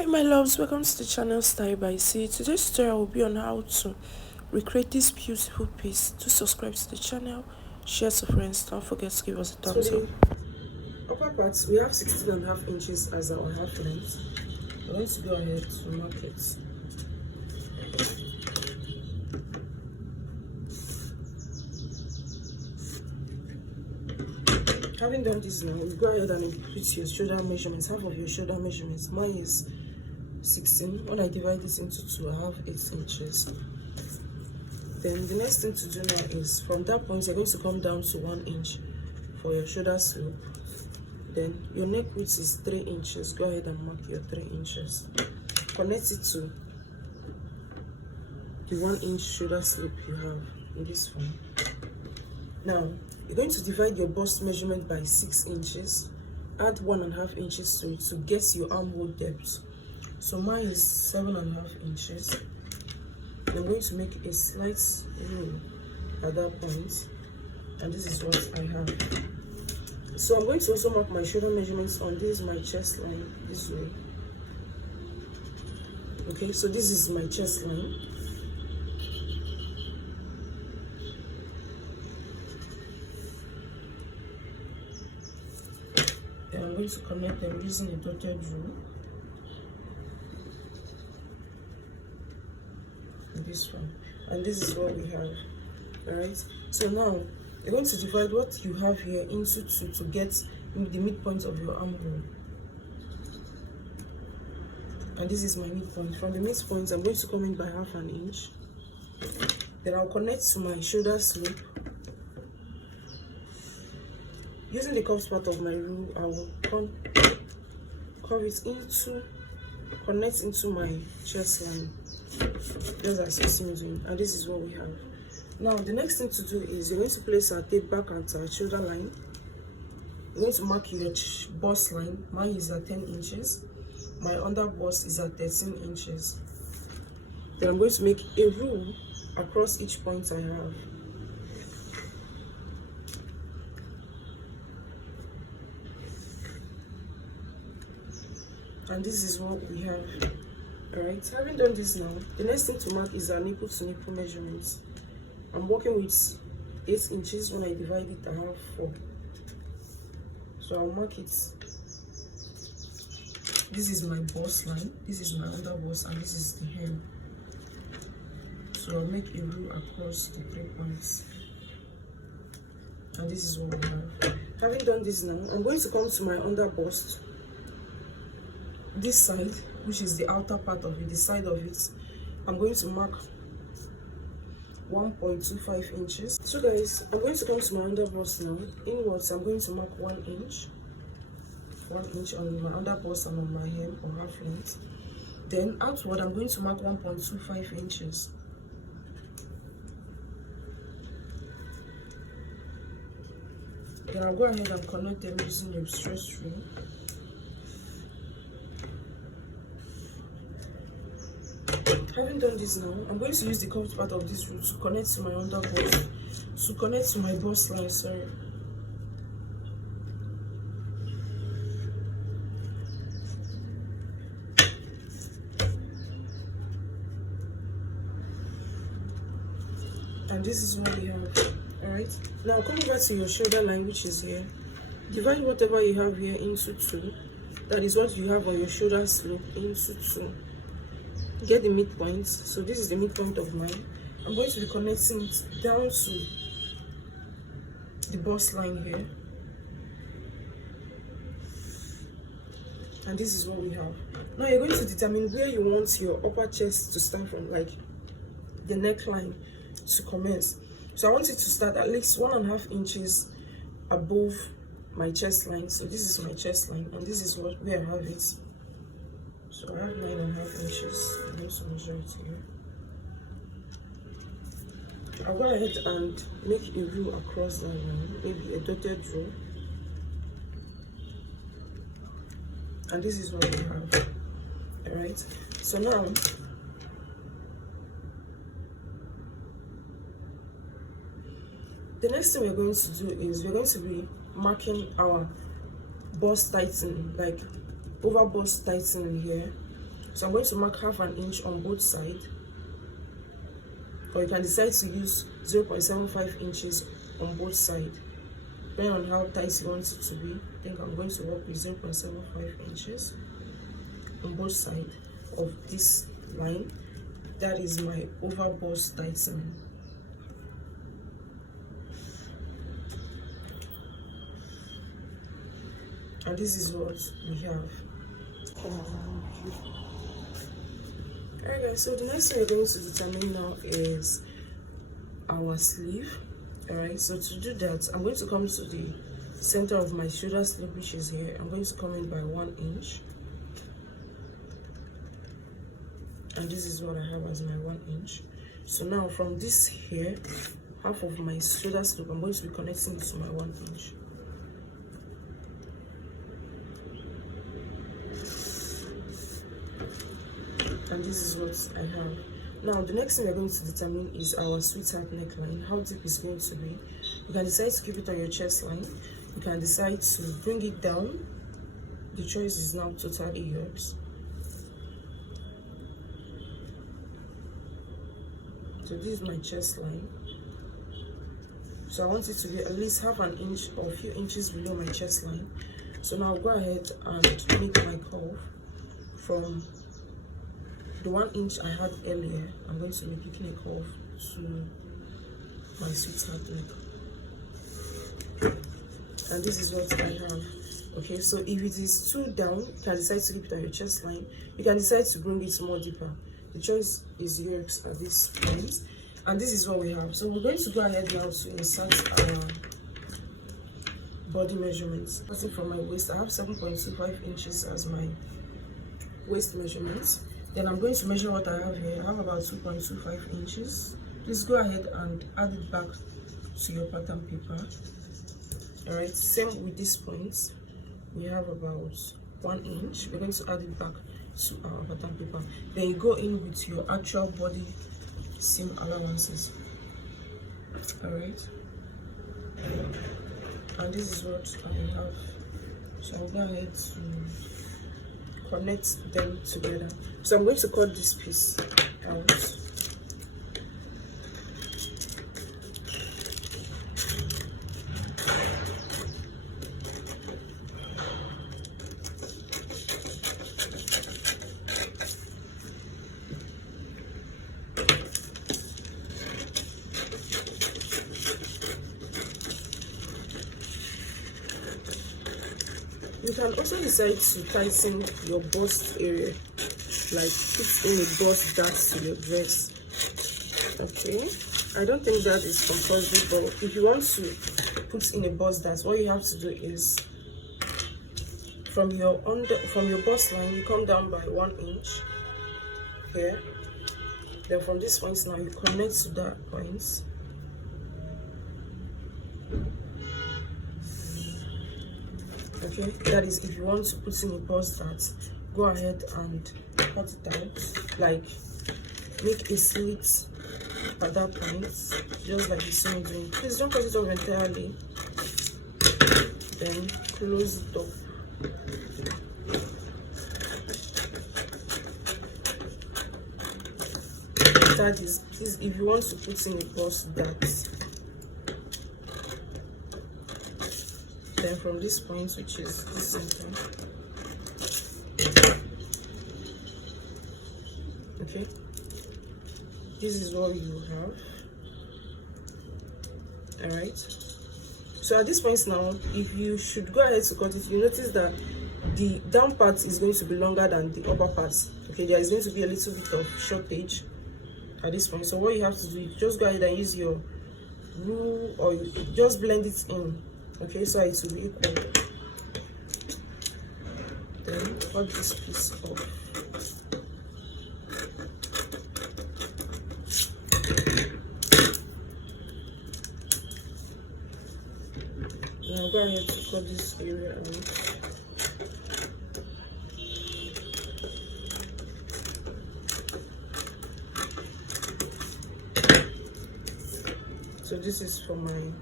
Hi my loves, welcome to the channel Style by C. Today's tutorial will be on how to recreate this beautiful piece. Do subscribe to the channel, share to friends, don't forget to give us a thumbs up. Upper parts, we have 16.5 inches as our half length. We're going to go ahead to mark it. Having done this now, you go ahead and input your shoulder measurements, half of your shoulder measurements. Mine is 16. When I divide this into two, I have 8 inches. Then the next thing to do now is from that point you're going to come down to 1 inch for your shoulder slope. Then your neck width is 3 inches. Go ahead and mark your 3 inches. Connect it to the 1 inch shoulder slope you have in this form. Now you're going to divide your bust measurement by 6 inches. Add 1.5 inches to it to get your armhole depth. So mine is 7.5 inches. And I'm going to make a slight roll at that point, and this is what I have. So I'm going to also mark my shoulder measurements on this, my chest line, this way. Okay, so this is my chest line. Then I'm going to connect them using a dotted rule. This one, and this is what we have. All right, so now you're going to divide what you have here into two to get the midpoint of your armhole, and this is my midpoint. From the midpoint I'm going to come in by 1/2 inch. Then I'll connect to my shoulder slope using the curved part of my rule. I will curve it into, connect into my chest line, just as you see me doing, and this is what we have. Now the next thing to do is you're going to place our tape back at our shoulder line. You're going to mark your bust line. Mine is at 10 inches. My under bust is at 13 inches. Then I'm going to make a rule across each point I have. And this is what we have. Alright, having done this now, the next thing to mark is our nipple to nipple measurements. I'm working with 8 inches. When I divide it, I have 4. So I'll mark it. This is my bust line, this is my under bust, and this is the hem. So I'll make a rule across the 3 points. And this is what we have. Having done this now, I'm going to come to my under bust. This side, which is the outer part of it, the side of it, I'm going to mark 1.25 inches. So guys, I'm going to come to my under bust now. Inwards, I'm going to mark 1 inch. 1 inch on my under bust and on my hem, or half length. Then outward, I'm going to mark 1.25 inches. Then I'll go ahead and connect them using a stretch rule. Having done this now, I'm going to use the curved part of this rule to connect to my under bust, to connect to my bust line, sorry. And this is what we have. Alright, now come over to your shoulder line, which is here. Divide whatever you have here into 2. That is what you have on your shoulder slope, into 2. Get the midpoint. So this is the midpoint of mine. I'm going to be connecting it down to the bust line here, and this is what we have. Now you're going to determine where you want your upper chest to start from, like the neckline to commence. So I want it to start at least 1.5 inches above my chest line. So this is my chest line, and this is where I have it. So I have 9.5 inches. I'm going to measure it here. I'll go ahead and make a rule across that line, maybe a dotted rule. And this is what we have. Alright, so now the next thing we're going to do is we're going to be marking our bust tightening, like over bust tightening here. So I'm going to mark 1/2 inch on both sides, or you can decide to use 0.75 inches on both sides, depending on how tight you want it to be. I think I'm going to work with 0.75 inches on both sides of this line. That is my over bust tightening. And this is what we have. Alright guys, so the next thing we're going to determine now is our sleeve. Alright, so to do that, I'm going to come to the center of my shoulder sleeve, which is here. I'm going to come in by 1 inch. And this is what I have as my 1 inch. So now from this here, half of my shoulder sleeve, I'm going to be connecting it to my 1 inch. And this is what I have. Now the next thing we're going to determine is our sweetheart neckline. How deep is going to be. You can decide to keep it on your chest line. You can decide to bring it down. The choice is now totally yours. So this is my chest line. So I want it to be at least 1/2 inch or a few inches below my chest line. So now I'll go ahead and make my curve from the 1 inch I had earlier. I'm going to be picking a curve to my sweetheart neck. And this is what I have. Okay, so if it is too down, you can decide to keep it on your chest line. You can decide to bring it more deeper. The choice is yours at this point. And this is what we have. So we're going to go ahead now to insert our body measurements. Starting from my waist, I have 7.25 inches as my waist measurements. Then I'm going to measure what I have here. I have about 2.25 inches. Please go ahead and add it back to your pattern paper. Alright, same with this point. We have about 1 inch. We're going to add it back to our pattern paper. Then you go in with your actual body seam allowances. Alright, and this is what I have. So I'll go ahead to connect them together. So I'm going to cut this piece out. You can also decide to tighten your bust area, like put in a bust dart to your dress. Okay, I don't think that is compulsory, but if you want to put in a bust dart, what you have to do is from your bust line, you come down by 1 inch here. Then from this point now, you connect to that point. Okay, that is if you want to put in a bust dart, go ahead and cut it out, like make a slit at that point, just like you see me doing. Please don't cut it off entirely, then close it up. That is, please, if you want to put in a bust dart, then from this point, which is this center, okay, this is what you have. All right, so at this point now, if you should go ahead to cut it, you notice that the down part is going to be longer than the upper part. Okay, there is going to be a little bit of shortage at this point. So what you have to do is just go ahead and use your rule, or you just blend it in. Okay, so it will be equal. Then cut this piece off. Now go ahead to cut this area out. So this is for my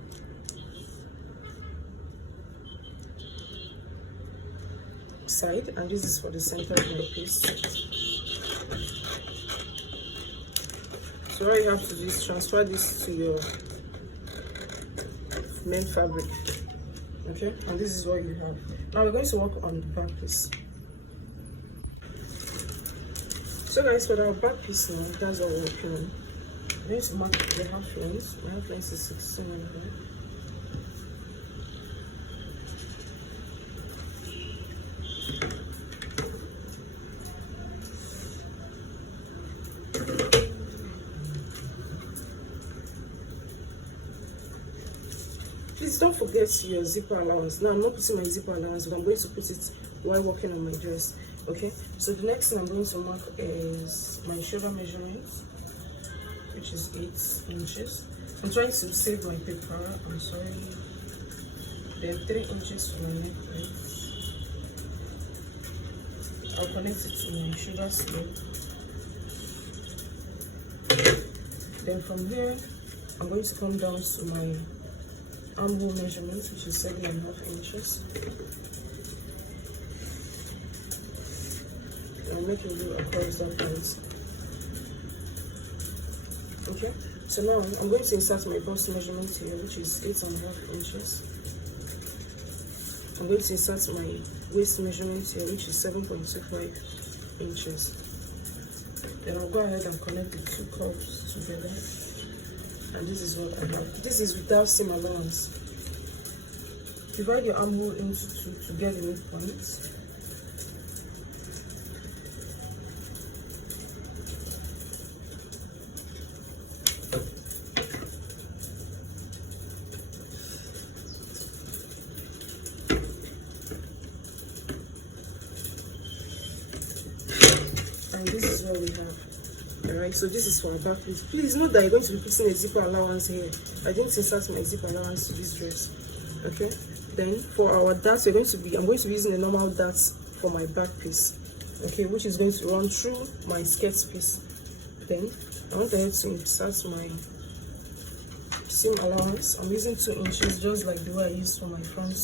side, and this is for the center of my piece. So all you have to do is transfer this to your main fabric. Okay, and this is what you have. Now we're going to work on the back piece. So guys, for our back piece now, that's what we're working on. I'm going to mark the half length. My half length is 16. Please don't forget your zipper allowance. Now I'm not putting my zipper allowance, but I'm going to put it while working on my dress. Okay, so the next thing I'm going to mark is my shoulder measurement, which is 8 inches. I'm trying to save my paper, I'm sorry. Then 3 inches for my necklace. I'll connect it to my shoulder sleeve. Then from here, I'm going to come down to my armhole measurement, which is 7.5 inches. I'll make a loop across that point. Okay, so now I'm going to insert my bust measurement here, which is 8.5 inches. I'm going to insert my waist measurement here, which is 7.25 inches. Then I'll go ahead and connect the two curves together. And this is what I have. This is without seam allowance. Divide your armhole into 2 to get the midpoint. And this is what we have. Alright, so this is for our back piece. Please note that you're going to be putting a zipper allowance here. I didn't insert my zipper allowance to this dress. Okay, then for our darts, I'm going to be using a normal dart for my back piece. Okay, which is going to run through my skirt piece. Then I want to insert my seam allowance. I'm using 2 inches, just like the way I used for my front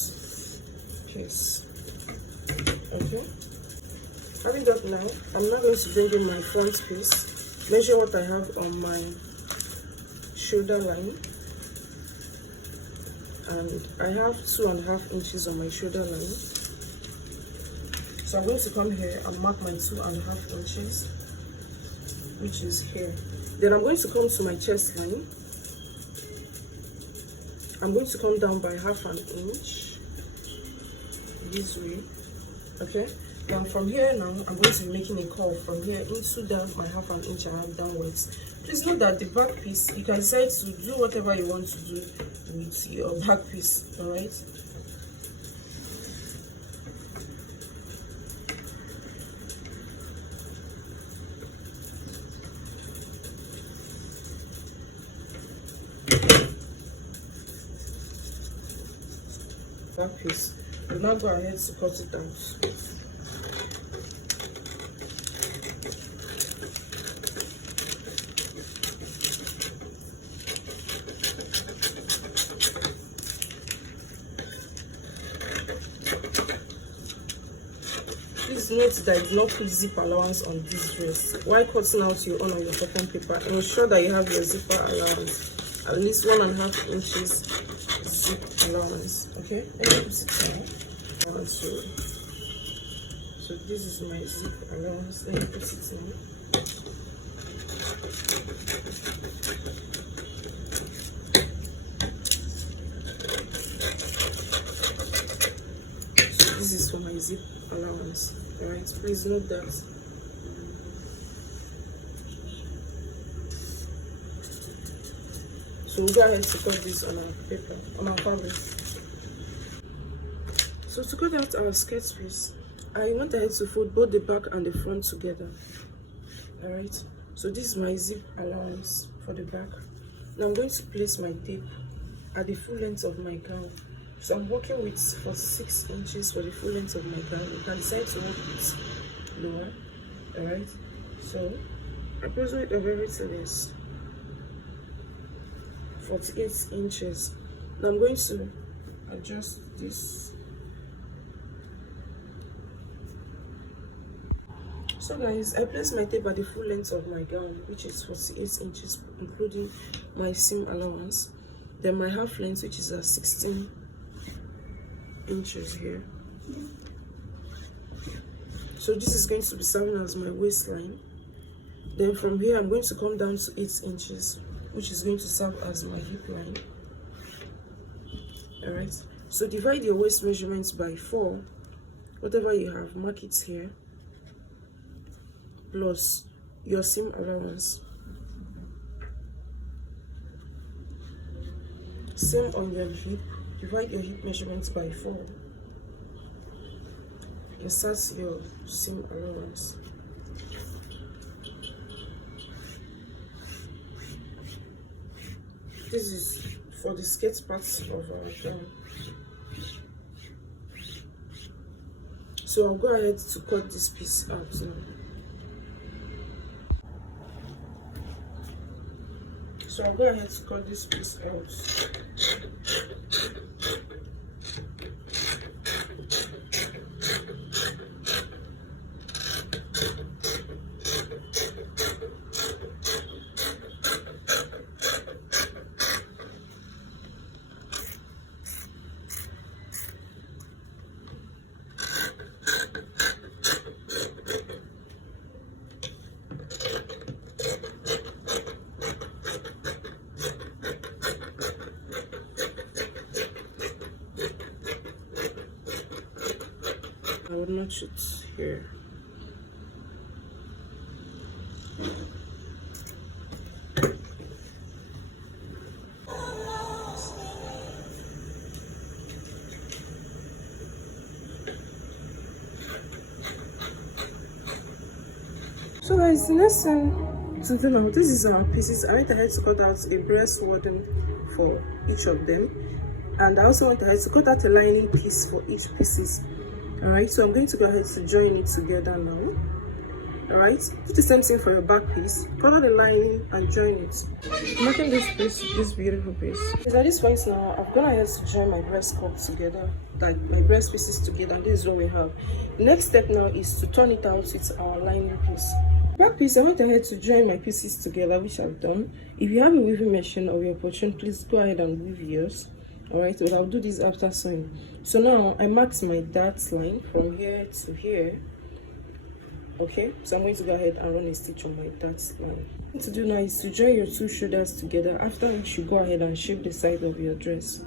piece. Okay. Having that now, I'm now going to bring in my front piece, measure what I have on my shoulder line, and I have 2.5 inches on my shoulder line. So I'm going to come here and mark my 2.5 inches, which is here. Then I'm going to come to my chest line. I'm going to come down by 1/2 inch this way. Okay. And from here now, I'm going to be making a curve from here into that my 1/2 inch I have downwards. Please note that the back piece, you can decide to do whatever you want to do with your back piece. All right. Back piece. We'll now go ahead to cut it out. Please note that I did not put zip allowance on this dress. While cutting out your own on your cotton paper, ensure that you have your zipper allowance, at least 1.5 inches zip allowance. Okay, let me put it now. So this is my zip allowance. Let me put it now. So this is for my zip allowance. Alright, please note that. So we'll go ahead to cut this on our paper, on our fabric. So to cut out our skirt piece, I went ahead to fold both the back and the front together. Alright, so this is my zip allowance for the back. Now I'm going to place my tape at the full length of my gown. So I'm working with 46 inches for the full length of my gown. You can decide to work with lower. Alright, so approximate of everything is 48 inches. Now I'm going to adjust this. So guys, I placed my tape at the full length of my gown, which is 48 inches, including my seam allowance. Then my half length, which is at 16 inches here. So this is going to be serving as my waistline. Then from here, I'm going to come down to 8 inches, which is going to serve as my hip line. Alright, so divide your waist measurements by 4, whatever you have, mark it here, plus your seam allowance. Same on your hip, divide your hip measurements by 4. Insert your seam allowance. This is for the skirt parts of our gown. So I'll go ahead to cut this piece out now. So I'll go ahead to cut this piece out. I will notch it here. So guys, the next thing to do now, this is our pieces. I went ahead to cut out a breast wording for each of them, and I also went ahead to cut out a lining piece for each pieces. Alright, so I'm going to go ahead to join it together now. Alright, do the same thing for your back piece. Cut out the lining and join it. I'm making this piece, this beautiful piece. So at this point now, I've gone ahead to join my breast cup together, like my breast pieces together, and this is what we have. The next step now is to turn it out with our lining piece. Back piece, I went ahead to join my pieces together, which I've done. If you have a weaving machine or your opportune, please go ahead and weave yours. Alright, but I'll do this after sewing. So now I marked my dart line from here to here. Okay, so I'm going to go ahead and run a stitch on my dart line. What to do now is to join your two shoulders together, after which you go ahead and shape the side of your dress.